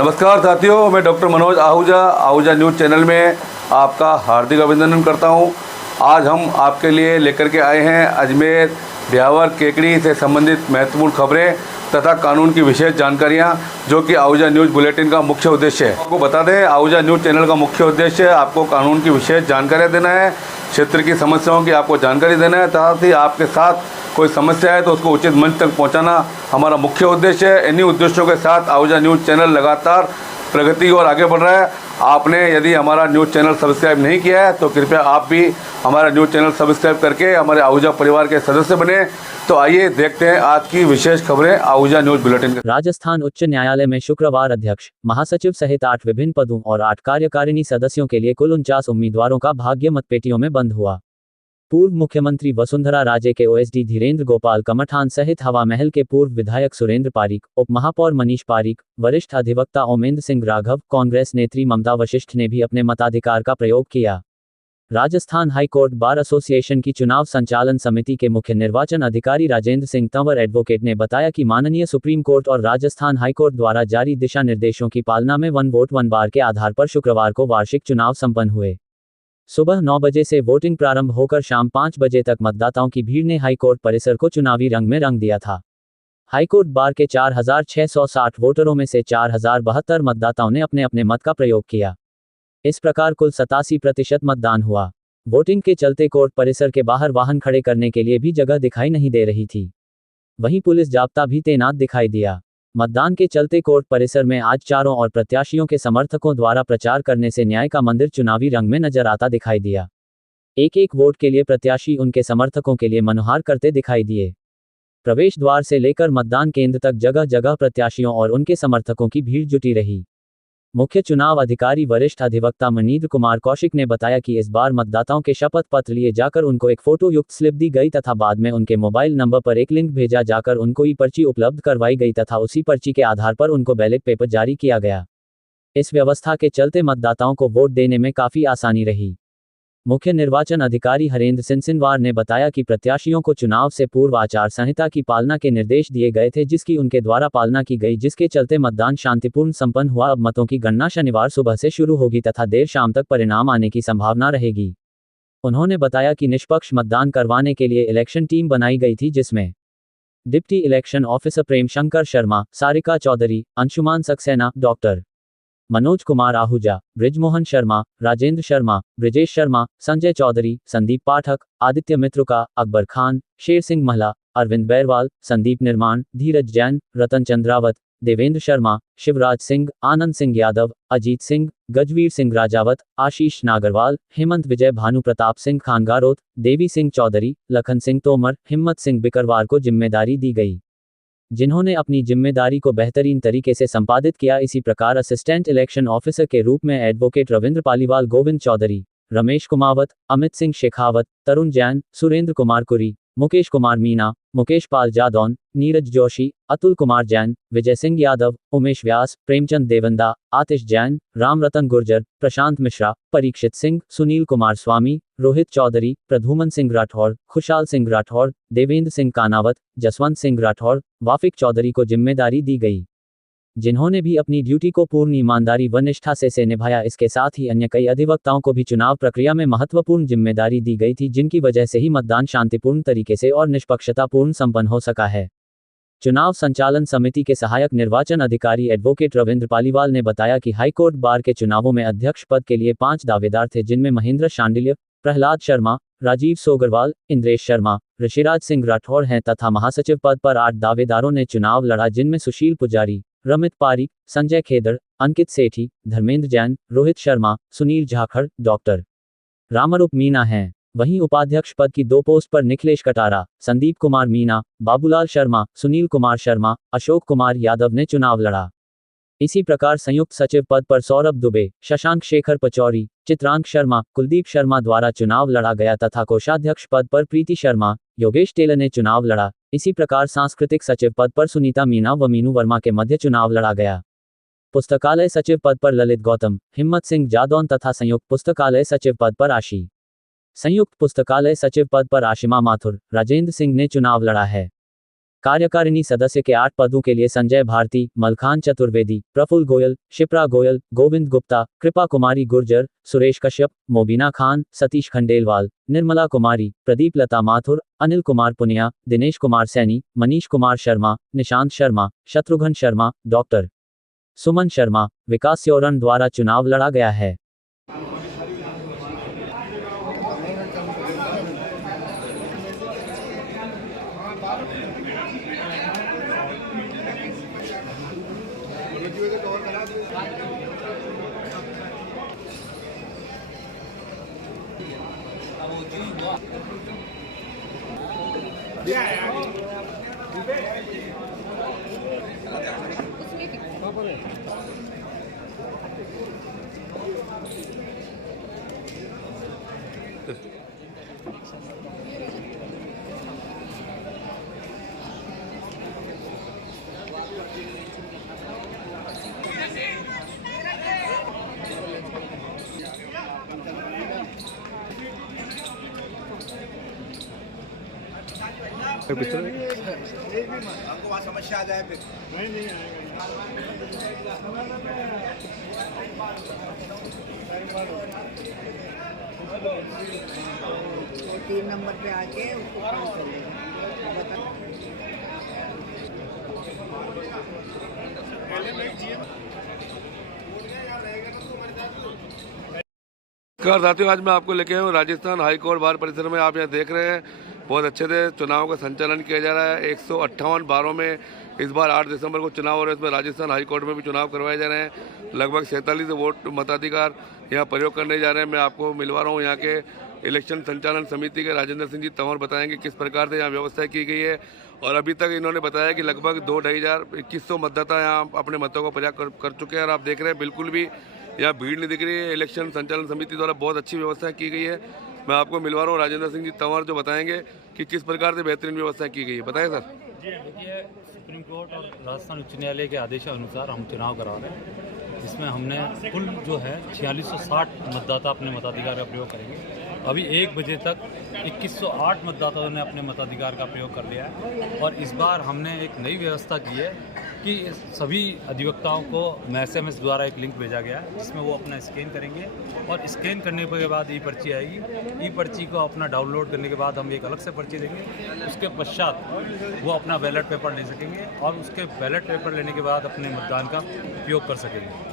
नमस्कार साथियों, मैं doctor Manoj Ahuja news channel में आपका हार्दिक अभिनंदन करता हूं। आज हम आपके लिए लेकर के आए हैं अजमेर ब्यावर केकड़ी से संबंधित महत्वपूर्ण खबरें तथा कानून की विशेष जानकारियां, जो कि आहूजा न्यूज़ बुलेटिन का मुख्य उद्देश्य है। आपको बता दें, आहूजा न्यूज़ चैनल का मुख्य उद्देश्य आपको कानून की विशेष जानकारियाँ देना है, क्षेत्र की समस्याओं की आपको जानकारी देना है, साथ ही आपके साथ कोई समस्या है तो उसको उचित मंच तक पहुंचाना हमारा मुख्य उद्देश्य है। इन्हीं उद्देश्यों के साथ आहूजा न्यूज़ चैनल लगातार प्रगति और आगे बढ़ रहा है। आपने यदि हमारा न्यूज़ चैनल सब्सक्राइब नहीं किया है तो कृपया आप भी हमारा न्यूज़ चैनल सब्सक्राइब करके हमारे आहूजा परिवार के सदस्य बने। तो आइए देखते हैं आज की विशेष खबरें आहूजा न्यूज़ बुलेटिन। राजस्थान उच्च न्यायालय में शुक्रवार अध्यक्ष, महासचिव सहित 8 विभिन्न पदों और 8 कार्यकारिणी सदस्यों के लिए कुल 49 उम्मीदवारों का भाग्य मतपेटियों में बंद हुआ। पूर्व मुख्यमंत्री वसुंधरा राजे के ओएसडी धीरेन्द्र गोपाल कमठान सहित हवा महल के पूर्व विधायक सुरेंद्र पारीक, उप महापौर मनीष पारीक, वरिष्ठ अधिवक्ता ओमेंद्र सिंह राघव, कांग्रेस नेत्री ममता वशिष्ठ ने भी अपने मताधिकार का प्रयोग किया। राजस्थान हाईकोर्ट बार एसोसिएशन की चुनाव संचालन समिति के मुख्य निर्वाचन अधिकारी राजेंद्र सिंह तंवर एडवोकेट ने बताया कि माननीय सुप्रीम कोर्ट और राजस्थान हाईकोर्ट द्वारा जारी दिशा निर्देशों की पालना में 1 वोट 1 बार के आधार पर शुक्रवार को वार्षिक चुनाव संपन्न हुए। सुबह 9 बजे से वोटिंग प्रारंभ होकर शाम 5 बजे तक मतदाताओं की भीड़ ने हाईकोर्ट परिसर को चुनावी रंग में रंग दिया था। हाईकोर्ट बार के 4,660 वोटरों में से 4,072 मतदाताओं ने अपने अपने मत का प्रयोग किया। इस प्रकार कुल 87% मतदान हुआ। वोटिंग के चलते कोर्ट परिसर के बाहर वाहन खड़े करने के लिए भी जगह दिखाई नहीं दे रही थी। वहीं पुलिस जाब्ता भी तैनात दिखाई दिया। मतदान के चलते कोर्ट परिसर में आज चारों ओर प्रत्याशियों के समर्थकों द्वारा प्रचार करने से न्याय का मंदिर चुनावी रंग में नजर आता दिखाई दिया। एक एक वोट के लिए प्रत्याशी उनके समर्थकों के लिए मनोहार करते दिखाई दिए। प्रवेश द्वार से लेकर मतदान केंद्र तक जगह जगह प्रत्याशियों और उनके समर्थकों की भीड़ जुटी रही। मुख्य चुनाव अधिकारी वरिष्ठ अधिवक्ता मनीन्द्र कुमार कौशिक ने बताया कि इस बार मतदाताओं के शपथ पत्र लिए जाकर उनको एक फोटो युक्त स्लिप दी गई तथा बाद में उनके मोबाइल नंबर पर एक लिंक भेजा जाकर उनको ई पर्ची उपलब्ध करवाई गई तथा उसी पर्ची के आधार पर उनको बैलेट पेपर जारी किया गया। इस व्यवस्था के चलते मतदाताओं को वोट देने में काफी आसानी रही। मुख्य निर्वाचन अधिकारी हरेंद्र सिंह सिनवार ने बताया कि प्रत्याशियों को चुनाव से पूर्व आचार संहिता की पालना के निर्देश दिए गए थे, जिसकी उनके द्वारा पालना की गई, जिसके चलते मतदान शांतिपूर्ण संपन्न हुआ। अब मतों की गणना शनिवार सुबह से शुरू होगी तथा देर शाम तक परिणाम आने की संभावना रहेगी। उन्होंने बताया कि निष्पक्ष मतदान करवाने के लिए इलेक्शन टीम बनाई गई थी, जिसमें deputy election officer Prem Shankar Sharma, Sarika Chaudhary, Anshuman Saxena, doctor Manoj Kumar Ahuja, Brijmohan Sharma, Rajendra Sharma, Brijesh Sharma, Sanjay Chaudhary, Sandeep पाठक, आदित्य मित्रुका, अकबर खान, शेर सिंह महला, अरविंद बैरवाल, संदीप निर्माण, धीरज जैन, रतन चंद्रावत, देवेंद्र शर्मा, शिवराज सिंह, आनंद सिंह यादव, अजीत सिंह, गजवीर सिंह राजावत, आशीष नागरवाल, हेमंत विजय, भानु प्रताप सिंह खानगारोत, देवी सिंह चौधरी, लखन सिंह तोमर, हिम्मत सिंह बिकरवार को जिम्मेदारी दी गई, जिन्होंने अपनी जिम्मेदारी को बेहतरीन तरीके से संपादित किया। इसी प्रकार असिस्टेंट इलेक्शन ऑफिसर के रूप में एडवोकेट रविंद्र पालीवाल, गोविंद चौधरी, रमेश कुमावत, अमित सिंह शेखावत, तरुण जैन, सुरेंद्र कुमार कुरी, मुकेश कुमार मीना, मुकेश पाल जादौन, नीरज जोशी, अतुल कुमार जैन, विजय सिंह यादव, उमेश व्यास, प्रेमचंद देवंदा, आतिश जैन, राम रतन गुर्जर, प्रशांत मिश्रा, परीक्षित सिंह, सुनील कुमार स्वामी, रोहित चौधरी, प्रधुमन सिंह राठौर, खुशाल सिंह राठौर, देवेंद्र सिंह कानावत, जसवंत सिंह राठौर, वाफिक चौधरी को जिम्मेदारी दी गई, जिन्होंने भी अपनी ड्यूटी को पूर्ण ईमानदारी व निष्ठा से निभाया। इसके साथ ही अन्य कई अधिवक्ताओं को भी चुनाव प्रक्रिया में महत्वपूर्ण जिम्मेदारी दी गई थी, जिनकी वजह से ही मतदान शांतिपूर्ण तरीके से और निष्पक्षतापूर्ण संपन्न हो सका है। चुनाव संचालन समिति के सहायक निर्वाचन अधिकारी एडवोकेट रविंद्र पालीवाल ने बताया कि हाईकोर्ट बार के चुनावों में अध्यक्ष पद के लिए 5 दावेदार थे, जिनमें महेंद्र शांडिल्य, प्रहलाद शर्मा, राजीव सोगरवाल, इंद्रेश शर्मा, ऋषिराज सिंह राठौर हैं तथा महासचिव पद पर 8 दावेदारों ने चुनाव लड़ा, जिनमें सुशील पुजारी, रमित पारीक, संजय खेदड़, अंकित सेठी, धर्मेंद्र जैन, रोहित शर्मा, सुनील झाखड़, डॉक्टर रामरूप मीना हैं। वहीं उपाध्यक्ष पद की 2 पोस्ट पर निखिलेश कटारा, संदीप कुमार मीना, बाबूलाल शर्मा, सुनील कुमार शर्मा, अशोक कुमार यादव ने चुनाव लड़ा। इसी प्रकार संयुक्त सचिव पद पर सौरभ दुबे, शशांक शेखर पचौरी, चित्रांक शर्मा, कुलदीप शर्मा द्वारा चुनाव लड़ा गया तथा कोषाध्यक्ष पद पर प्रीति शर्मा, योगेश टेलर ने चुनाव लड़ा। इसी प्रकार सांस्कृतिक सचिव पद पर सुनीता मीना व मीनू वर्मा के मध्य चुनाव लड़ा गया। पुस्तकालय सचिव पद पर ललित गौतम, हिम्मत सिंह जादौन तथा संयुक्त पुस्तकालय सचिव पद पर संयुक्त पुस्तकालय सचिव पद पर आशिमा माथुर, राजेंद्र सिंह ने चुनाव लड़ा है। कार्यकारिणी सदस्य के 8 पदों के लिए संजय भारती, मलखान चतुर्वेदी, प्रफुल्ल गोयल, शिप्रा गोयल, गोविंद गुप्ता, कृपा कुमारी गुर्जर, सुरेश कश्यप, मोबिना खान, सतीश खंडेलवाल, निर्मला कुमारी, प्रदीप लता माथुर, अनिल कुमार पुनिया, दिनेश कुमार सैनी, मनीष कुमार शर्मा, निशांत शर्मा, शत्रुघ्न शर्मा, डॉक्टर सुमन शर्मा, विकास स्योरन द्वारा चुनाव लड़ा गया है। हमको वहाँ समस्या आ जाए फिर तो 3 नंबर पे आके उसको कॉल कर लेगा। नमस्कार साथियों, आज मैं आपको लेके आया हूँ राजस्थान हाई कोर्ट बार परिसर में। आप यहाँ देख रहे हैं बहुत अच्छे से चुनाव का संचालन किया जा रहा है। 158 बारों में इस बार 8 दिसंबर को चुनाव हो रहे हैं। इसमें राजस्थान हाई कोर्ट में भी चुनाव करवाए जा रहे हैं। लगभग 47 वोट मताधिकार यहाँ प्रयोग करने जा रहे हैं। मैं आपको मिलवा रहा हूँ यहाँ के इलेक्शन संचालन समिति के राजेंद्र सिंह जी तंवर बताएंगे किस प्रकार से यहाँ व्यवस्था की गई है। और अभी तक इन्होंने बताया कि लगभग 2100 मतदाता यहाँ अपने मतों को प्रयोग कर चुके हैं। और आप देख रहे हैं बिल्कुल भी यहाँ भीड़ नहीं दिख रही है। इलेक्शन संचालन समिति द्वारा बहुत अच्छी व्यवस्था की गई है। मैं आपको मिलवा रहा हूँ राजेंद्र सिंह जी तंवर, जो बताएंगे कि किस प्रकार से बेहतरीन व्यवस्था की गई है। बताएं सर। जी देखिए, सुप्रीम कोर्ट और राजस्थान उच्च न्यायालय के आदेशानुसार हम चुनाव करा रहे हैं। इसमें हमने कुल जो है 4660 मतदाता अपने मताधिकार का प्रयोग करेंगे। अभी 1 बजे तक 2108 मतदाताओं ने अपने मताधिकार का प्रयोग कर लिया है। और इस बार हमने एक नई व्यवस्था की है कि सभी अधिवक्ताओं को SMS द्वारा एक लिंक भेजा गया है, जिसमें वो अपना स्कैन करेंगे और स्कैन करने के बाद पर्ची आएगी। पर्ची को अपना डाउनलोड करने के बाद हम एक अलग से पर्ची देंगे। उसके पश्चात वो अपना बैलेट पेपर ले सकेंगे और उसके बैलेट पेपर लेने के बाद अपने मतदान का उपयोग कर सकेंगे।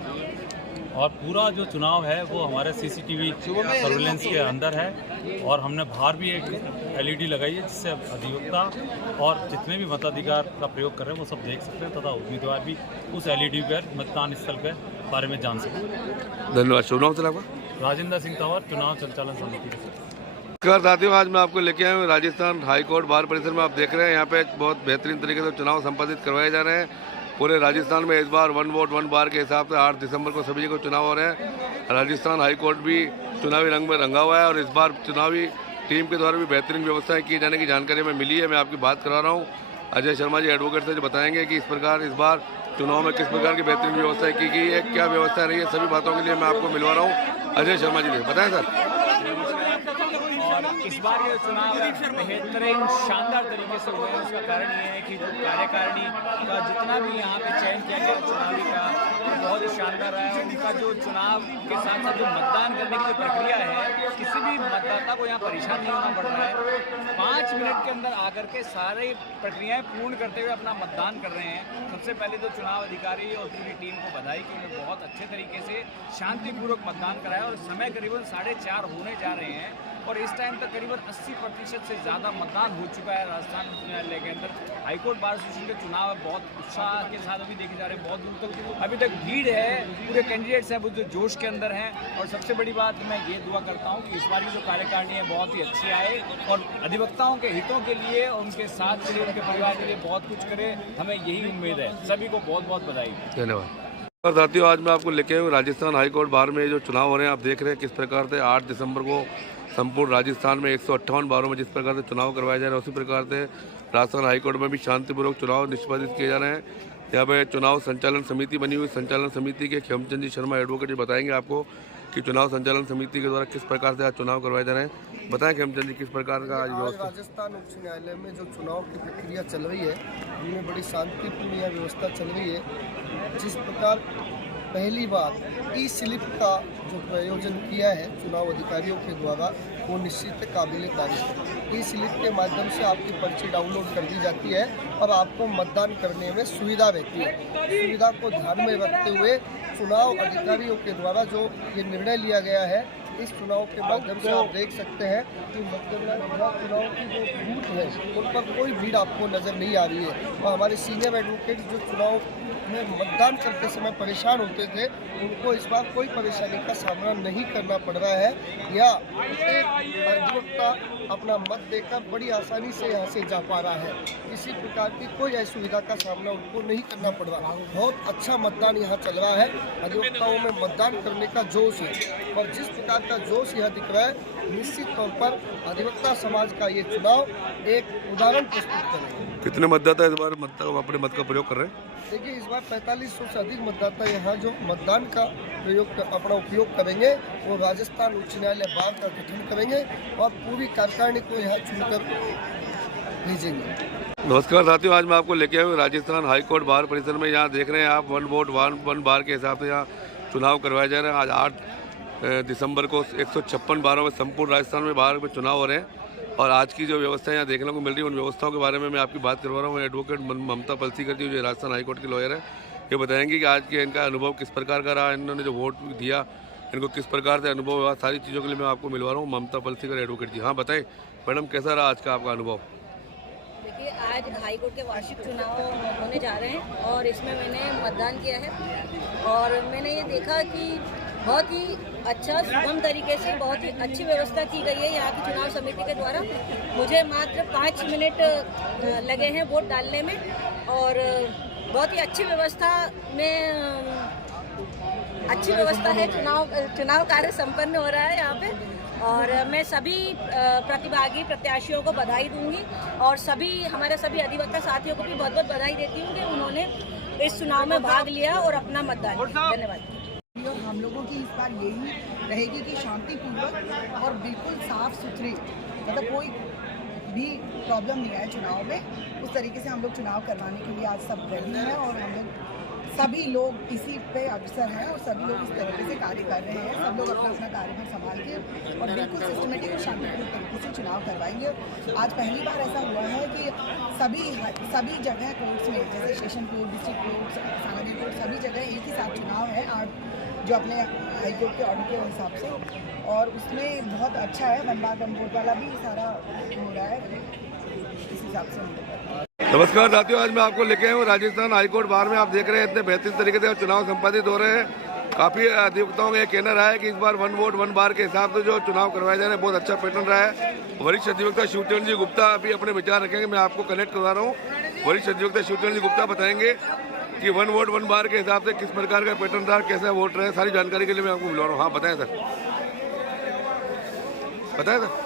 और पूरा जो चुनाव है वो हमारे CCTV सर्विलेंस के अंदर है। और हमने बाहर भी एक LED लगाई है, जिससे अधिवक्ता और जितने भी मताधिकार का प्रयोग कर रहे हैं वो सब देख सकते हैं तथा उम्मीदवार भी उस LED पर मतदान स्थल के बारे में जान सकते हैं। धन्यवाद। चुनाव चला राजेंद्र सिंह तंवर, चुनाव संचालन समिति। नमस्कार साथियों, आज मैं आपको लेके आया हूँ राजस्थान हाई कोर्ट बार परिसर में। आप देख रहे हैं यहाँ पे बहुत बेहतरीन तरीके से चुनाव संपादित करवाए जा रहे हैं। पूरे राजस्थान में इस बार 1 वोट 1 बार के हिसाब से 8 दिसंबर को सभी को चुनाव हो रहे हैं। राजस्थान हाई कोर्ट भी चुनावी रंग में रंगा हुआ है और इस बार चुनावी टीम के द्वारा भी बेहतरीन व्यवस्थाएं किए जाने की जानकारी हमें मिली है। मैं आपकी बात करा रहा हूँ अजय शर्मा जी एडवोकेट से, जो बताएंगे कि इस प्रकार इस बार चुनाव में किस प्रकार की बेहतरीन व्यवस्थाएं की गई है, क्या व्यवस्था रही है। सभी बातों के लिए मैं आपको मिलवा रहा हूँ अजय शर्मा जी से। बताएं सर। इस बार ये चुनाव बेहतरीन शानदार तरीके से हुए हैं। उसका कारण ये है कि जो कार्यकारिणी का जितना भी यहाँ पे चयन किया गया चुनावी का, बहुत ही शानदार रहा है। उनका जो चुनाव के साथ साथ जो मतदान करने की जो प्रक्रिया है, किसी भी मतदाता को यहाँ परेशान नहीं होना पड़ रहा है। 5 मिनट के अंदर आकर के सारी प्रक्रियाएं पूर्ण करते हुए अपना मतदान कर रहे हैं। सबसे पहले तो चुनाव अधिकारी और पूरी टीम को बधाई कि उन्होंने बहुत अच्छे तरीके से शांतिपूर्वक मतदान कराया। और समय करीबन 4:30 होने जा रहे हैं और इस टाइम तक करीबन 80% से ज़्यादा मतदान हो चुका है राजस्थान उच्च न्यायालय के अंदर। हाईकोर्ट बार एसोसिएशन के चुनाव बहुत उत्साह के साथ अभी देखे जा रहे हैं। बहुत दूर तक अभी तक भीड़ है, पूरे कैंडिडेट्स हैं वो जो जोश के अंदर हैं। और सबसे बड़ी बात मैं ये दुआ करता हूँ कि इस बार की जो कार्यकारिणी है बहुत ही अच्छी आए और अधिवक्ताओं के हितों के लिए और उनके साथ के लिए, उनके परिवार के लिए बहुत कुछ करे। हमें यही उम्मीद है। सभी को बहुत बहुत बधाई। धन्यवाद। और साथियों, आज मैं आपको लेके आया हूँ राजस्थान हाई कोर्ट बार में जो चुनाव हो रहे हैं। आप देख रहे हैं किस प्रकार से 8 दिसंबर को संपूर्ण राजस्थान में 158 बारों में जिस प्रकार से चुनाव करवाए जा रहे हैं, उसी प्रकार से राजस्थान हाईकोर्ट में भी शांतिपूर्वक चुनाव निष्पादित किए जा रहे हैं। यहाँ पे चुनाव संचालन समिति बनी हुई, संचालन समिति के खेमचंद जी शर्मा एडवोकेट जी बताएंगे आपको कि चुनाव संचालन समिति के द्वारा किस प्रकार से आज चुनाव करवाए जा रहे हैं। बताएं खेमचंद जी, किस प्रकार का आज आज व्यवस्था। राजस्थान उच्च न्यायालय में जो चुनाव की प्रक्रिया चल रही है उनमें बड़ी शांतिपूर्ण यह व्यवस्था चल रही है। जिस प्रकार पहली बार ई स्लिप का जो प्रयोजन किया है चुनाव अधिकारियों के द्वारा वो निश्चित काबिल तारीफ। ई स्लिप के माध्यम से आपकी पर्ची डाउनलोड कर दी जाती है और आपको मतदान करने में सुविधा रहती है। सुविधा को ध्यान में रखते हुए चुनाव अधिकारियों के द्वारा जो ये निर्णय लिया गया है, इस चुनाव के माध्यम से आप देख सकते हैं कि मतगणना चुनाव की जो बूथ है उन पर कोई भीड़ आपको नज़र नहीं आ रही है। और हमारे सीनियर एडवोकेट जो चुनाव में मतदान करते समय परेशान होते थे उनको इस बार कोई परेशानी का सामना नहीं करना पड़ रहा है, या अधिवक्ता अपना मत देकर बड़ी आसानी से यहाँ से जा पा रहा है। किसी प्रकार की कोई असुविधा का सामना उनको नहीं करना पड़ रहा। बहुत अच्छा मतदान यहाँ चल रहा है। अधिवक्ताओं में मतदान करने का जोश है और जिस प्रकार का जोश यहाँ दिख रहा है, निश्चित तौर पर अधिवक्ता समाज का ये चुनाव एक उदाहरण प्रस्तुत करेगा। कितने मतदाता इस बार अपने मत का प्रयोग कर रहे हैं? देखिए, इस बार 4500 से अधिक मतदाता यहाँ जो मतदान का अपना उपयोग करेंगे वो राजस्थान उच्च न्यायालय बार का गठन करेंगे और पूरी कार्यकारिणी को यहाँ चुनकर भेजेंगे। नमस्कार साथियों, आज मैं आपको लेके आया हूँ राजस्थान हाईकोर्ट बार परिसर में। यहाँ देख रहे हैं आप 1 वोट 1 बार के हिसाब से यहाँ चुनाव करवाए जा रहे हैं। आज 8 दिसंबर को 156 बारों में संपूर्ण राजस्थान में बार में चुनाव हो रहे हैं और आज की जो व्यवस्था यहाँ देखने को मिल रही है उन व्यवस्थाओं के बारे में मैं आपकी बात करवा रहा हूँ। एडवोकेट ममता पलसीकर जी जो राजस्थान हाईकोर्ट के लॉयर है, ये बताएंगे कि आज के इनका अनुभव किस प्रकार का रहा, इन्होंने जो वोट दिया इनको किस प्रकार से अनुभव हुआ। सारी चीज़ों के लिए मैं आपको मिलवा रहा हूँ ममता पलसीकर एडवोकेट जी। हाँ बताएं मैडम, कैसा रहा आज का आपका अनुभव? देखिए, आज हाईकोर्ट के वार्षिक चुनाव होने जा रहे हैं और इसमें मैंने मतदान किया है और मैंने ये देखा कि बहुत ही अच्छा सुगम तरीके से बहुत ही अच्छी व्यवस्था की गई है यहाँ की चुनाव समिति के द्वारा। मुझे मात्र 5 मिनट लगे हैं वोट डालने में और बहुत ही अच्छी व्यवस्था है। चुनाव कार्य संपन्न हो रहा है यहाँ पे और मैं सभी प्रतिभागी प्रत्याशियों को बधाई दूंगी और हमारे सभी अधिवक्ता साथियों को भी बहुत बहुत बधाई देती हूँ कि उन्होंने इस चुनाव में भाग लिया और अपना मतदान किया। धन्यवाद। और हम लोगों की इस बार यही रहेगी कि शांतिपूर्वक और बिल्कुल साफ सुथरी, मतलब कोई भी प्रॉब्लम नहीं आए चुनाव में, उस तरीके से हम लोग चुनाव करवाने के लिए आज सब रेडी हैं और हम लोग सभी लोग इसी पे अग्रसर हैं और सभी लोग इस तरीके से कार्य कर रहे हैं। सब लोग अपना अपना कार्यभार संभाल के और बिल्कुल सिस्टमेटिक और शांतिपूर्ण तरीके से चुनाव करवाएंगे। आज पहली बार ऐसा हुआ है कि सभी जगह कोर्ट्स में, जैसे सेशन कोर्ट, डिस्ट्रिक्ट कोर्ट, सामान्य कोर्ट, सभी जगह एक ही साथ चुनाव है जो अपने हाईकोर्ट के ऑर्डर के हिसाब से, और उसमें बहुत अच्छा है। 1 बार 1 वोट वाला भी सारा हो रहा है इस हिसाब से। नमस्कार साथियों, आज मैं आपको लेके आया हूँ राजस्थान हाईकोर्ट बार में। आप देख रहे हैं इतने बेहतरीन तरीके से चुनाव संपादित हो रहे हैं। काफ़ी अधिवक्ताओं का यह कहना रहा है कि इस बार 1 वोट 1 बार के हिसाब से जो चुनाव करवाए जा रहे हैं बहुत अच्छा पैटर्न रहा है। वरिष्ठ अधिवक्ता शिवचरण जी गुप्ता अभी अपने विचार रखेंगे, मैं आपको कनेक्ट करवा रहा हूँ। वरिष्ठ अधिवक्ता शिवचरण जी गुप्ता बताएंगे कि 1 वोट 1 बार के हिसाब से किस प्रकार का पैटर्न रहा, कैसे वोट रहे, सारी जानकारी के लिए मैं आपको मिलवा रहा हूँ। हाँ बताएं सर, बताएं सर।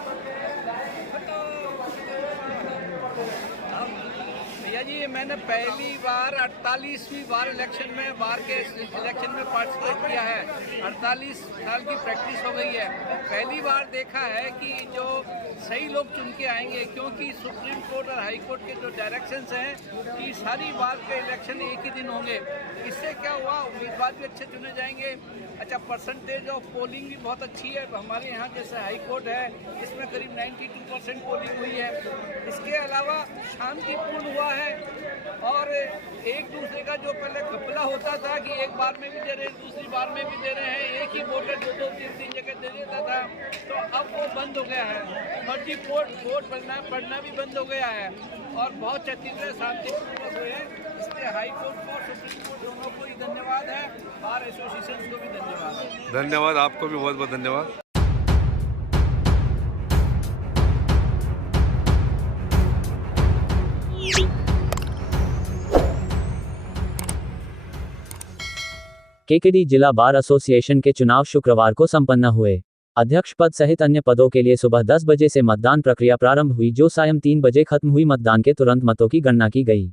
भैया जी, मैंने पहली बार 48वीं बार इलेक्शन में पार्टिसिपेट किया है। 48 साल की प्रैक्टिस हो गई है। पहली बार देखा है कि जो सही लोग चुन के आएंगे, क्योंकि सुप्रीम कोर्ट और हाई कोर्ट के जो डायरेक्शंस हैं कि सारी बार के इलेक्शन एक ही दिन होंगे। इससे क्या हुआ, उम्मीदवार भी अच्छे चुने जाएंगे। अच्छा, परसेंटेज ऑफ पोलिंग भी बहुत अच्छी है। हमारे यहाँ जैसे हाई कोर्ट है इसमें करीब 92% पोलिंग हुई है। इसके अलावा शांतिपूर्ण हुआ है और एक दूसरे का जो पहले घपला होता था कि एक बार में भी दे रहे हैं, दूसरी बार में भी दे रहे हैं, एक ही वोटर 2-2, 3-3 जगह दे देता था, तो अब वो बंद हो गया है। फर्जी वोट पढ़ना भी बंद हो गया है और बहुत अच्छी तरह शांतिपूर्वक हुए हैं। इसलिए हाई कोर्ट को, सुप्रीम कोर्ट दोनों को ही धन्यवाद है, बार एसोसिएशन को भी धन्यवाद है। धन्यवाद, आपको भी बहुत बहुत धन्यवाद। केकेडी जिला बार एसोसिएशन के चुनाव शुक्रवार को संपन्न हुए। अध्यक्ष पद सहित अन्य पदों के लिए सुबह 10 बजे से मतदान प्रक्रिया प्रारंभ हुई, जो सायं 3 बजे खत्म हुई। मतदान के तुरंत मतों की गणना की गई।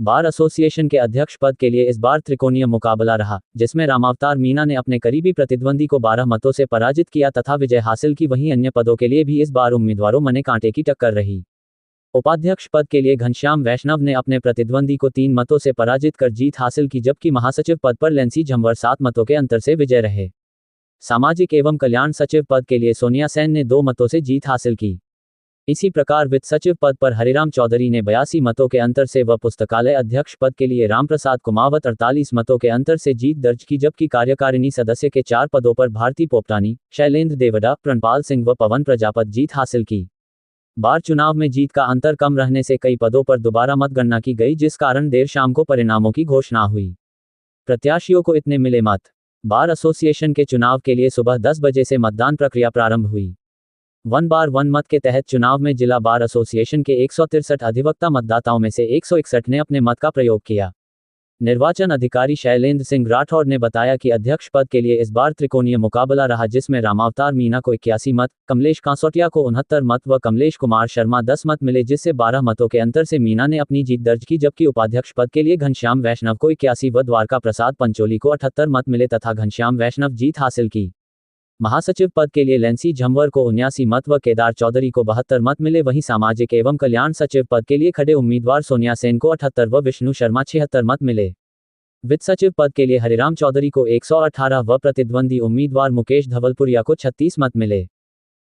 बार एसोसिएशन के अध्यक्ष पद के लिए इस बार त्रिकोणीय मुकाबला रहा, जिसमें रामावतार मीणा ने अपने करीबी प्रतिद्वंदी को 12 मतों से पराजित किया तथा विजय हासिल की। वहीं अन्य पदों के लिए भी इस बार उम्मीदवारों मने कांटे की टक्कर रही। उपाध्यक्ष पद के लिए घनश्याम वैष्णव ने अपने प्रतिद्वंदी को 3 मतों से पराजित कर जीत हासिल की, जबकि महासचिव पद पर लेंसी झंवर 7 मतों के अंतर से विजय रहे। सामाजिक एवं कल्याण सचिव पद के लिए सोनिया सेन ने 2 मतों से जीत हासिल की। इसी प्रकार वित्त सचिव पद पर हरिराम चौधरी ने 82 मतों के अंतर से व पुस्तकालय अध्यक्ष पद के लिए रामप्रसाद कुमावत 48 मतों के अंतर से जीत दर्ज की, जबकि कार्यकारिणी सदस्य के 4 पदों पर भारती पोपटानी, शैलेंद्र देवड़ा, प्रणपाल सिंह व पवन प्रजापत जीत हासिल की। बार चुनाव में जीत का अंतर कम रहने से कई पदों पर दोबारा मतगणना की गई, जिस कारण देर शाम को परिणामों की घोषणा हुई। प्रत्याशियों को इतने मिले मत। बार एसोसिएशन के चुनाव के लिए सुबह 10 बजे से मतदान प्रक्रिया प्रारंभ हुई। 1 बार 1 मत के तहत चुनाव में जिला बार एसोसिएशन के 163 अधिवक्ता मतदाताओं में से 161 ने अपने मत का प्रयोग किया। निर्वाचन अधिकारी शैलेंद्र सिंह राठौर ने बताया कि अध्यक्ष पद के लिए इस बार त्रिकोणीय मुकाबला रहा, जिसमें रामावतार मीणा को 81 मत, कमलेश कांसोटिया को 69 मत व कमलेश कुमार शर्मा 10 मत मिले, जिससे 12 मतों के अंतर से मीणा ने अपनी जीत दर्ज की। जबकि उपाध्यक्ष पद के लिए घनश्याम वैष्णव को 81 व द्वारका प्रसाद पंचोली को 78 मत मिले तथा घनश्याम वैष्णव जीत हासिल की। महासचिव पद के लिए लेंसी झंवर को 79 मत व केदार चौधरी को 72 मत मिले। वहीं सामाजिक एवं कल्याण सचिव पद के लिए खड़े उम्मीदवार सोनिया सेन को 78 व विष्णु शर्मा 76 मत मिले। वित्त सचिव पद के लिए हरिराम चौधरी को 118 व प्रतिद्वंदी उम्मीदवार मुकेश धवलपुरिया को 36 मत मिले।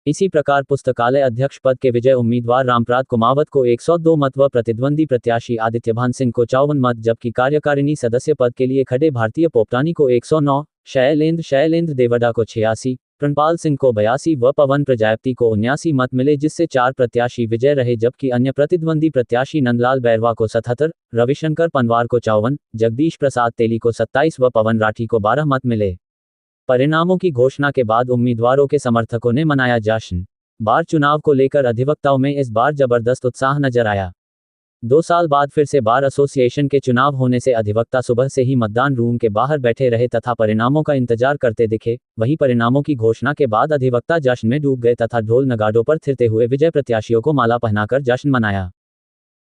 इसी प्रकार पुस्तकालय अध्यक्ष पद के विजय उम्मीदवार रामप्रसाद कुमावत को 102 मत व प्रतिद्वंदी प्रत्याशी आदित्यभान सिंह को 54 मत, जबकि कार्यकारिणी सदस्य पद के लिए खड़े भारतीय पोपटानी को 109, शैलेंद्र देवड़ा को 86, प्रणपाल सिंह को 82 व पवन प्रजापति को 79 मत मिले, जिससे 4 प्रत्याशी विजय रहे। जबकि अन्य प्रतिद्वंदी प्रत्याशी नंदलाल बैरवा को 77, रविशंकर पनवार को 54, जगदीश प्रसाद तेली को 27 व पवन राठी को 12 मत मिले। परिणामों की घोषणा के बाद उम्मीदवारों के समर्थकों ने मनाया जश्न। बार चुनाव को लेकर अधिवक्ताओं में इस बार जबरदस्त उत्साह नजर आया। 2 साल बाद फिर से बार एसोसिएशन के चुनाव होने से अधिवक्ता सुबह से ही मतदान रूम के बाहर बैठे रहे तथा परिणामों का इंतजार करते दिखे। वहीं परिणामों की घोषणा के बाद अधिवक्ता जश्न में डूब गए तथा ढोल नगाड़ों पर थिरते हुए विजय प्रत्याशियों को माला पहनाकर जश्न मनाया।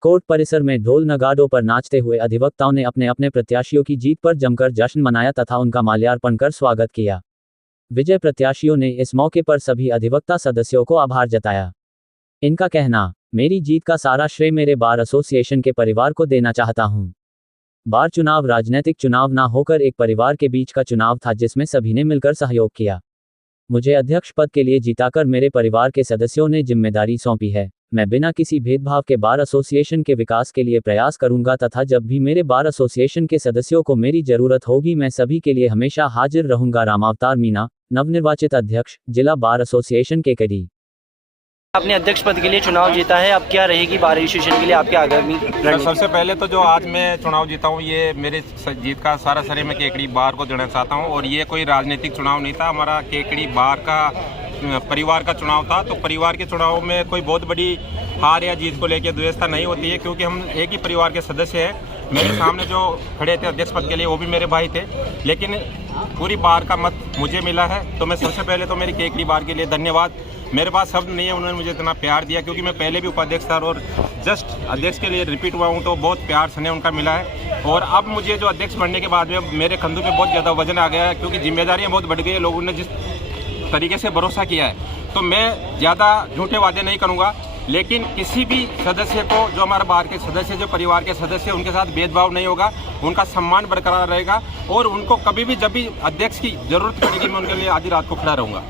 कोर्ट परिसर में ढोल नगाड़ों पर नाचते हुए अधिवक्ताओं ने अपने अपने प्रत्याशियों की जीत पर जमकर जश्न मनाया तथा उनका माल्यार्पण कर स्वागत किया। विजय प्रत्याशियों ने इस मौके पर सभी अधिवक्ता सदस्यों को आभार जताया। इनका कहना, मेरी जीत का सारा श्रेय मेरे बार एसोसिएशन के परिवार को देना चाहता हूं। बार चुनाव राजनीतिक चुनाव ना होकर एक परिवार के बीच का चुनाव था, जिसमें सभी ने मिलकर सहयोग किया। मुझे अध्यक्ष पद के लिए जीताकर मेरे परिवार के सदस्यों ने जिम्मेदारी सौंपी है। मैं बिना किसी भेदभाव के बार एसोसिएशन के विकास के लिए प्रयास करूंगा तथा जब भी मेरे बार एसोसिएशन के सदस्यों को मेरी जरूरत होगी मैं सभी के लिए हमेशा हाजिर रहूंगा। रामावतार मीणा, नवनिर्वाचित अध्यक्ष, जिला बार एसोसिएशन केकड़ी। आपने अध्यक्ष पद के लिए चुनाव जीता है, अब क्या रहेगी बार एसोसिएशन के लिए आपके आगामी रणनीति? सबसे पहले तो जो आज मैं चुनाव जीता हूँ, ये मेरे जीत का सारा श्रेय मैं केकड़ी बार को देना चाहता हूँ। और ये कोई राजनीतिक चुनाव नहीं था, हमारा केकड़ी बार का परिवार का चुनाव था। तो परिवार के चुनाव में कोई बहुत बड़ी हार या जीत को लेकर द्वेषता नहीं होती है, क्योंकि हम एक ही परिवार के सदस्य हैं। मेरे सामने जो खड़े थे अध्यक्ष पद के लिए वो भी मेरे भाई थे, लेकिन पूरी बार का मत मुझे मिला है। तो मैं सबसे पहले तो मेरी केकड़ी बार के लिए धन्यवाद। मेरे पास शब्द नहीं है, उन्होंने मुझे इतना प्यार दिया, क्योंकि मैं पहले भी उपाध्यक्ष था और जस्ट अध्यक्ष के लिए रिपीट हुआ हूँ, तो बहुत प्यार स्नेह उनका मिला है। और अब मुझे जो अध्यक्ष बनने के बाद में मेरे कंधों पे बहुत ज़्यादा वजन आ गया है, क्योंकि जिम्मेदारियाँ बहुत बढ़ गई है। लोगों ने जिस तरीके से भरोसा किया है, तो मैं ज़्यादा झूठे वादे नहीं करूँगा, लेकिन किसी भी सदस्य को, जो हमारे बाहर के सदस्य, जो परिवार के सदस्य, उनके साथ भेदभाव नहीं होगा, उनका सम्मान बरकरार रहेगा और उनको कभी भी जब भी अध्यक्ष की जरूरत पड़ेगी मैं उनके लिए आधी रात को खड़ा रहूँगा।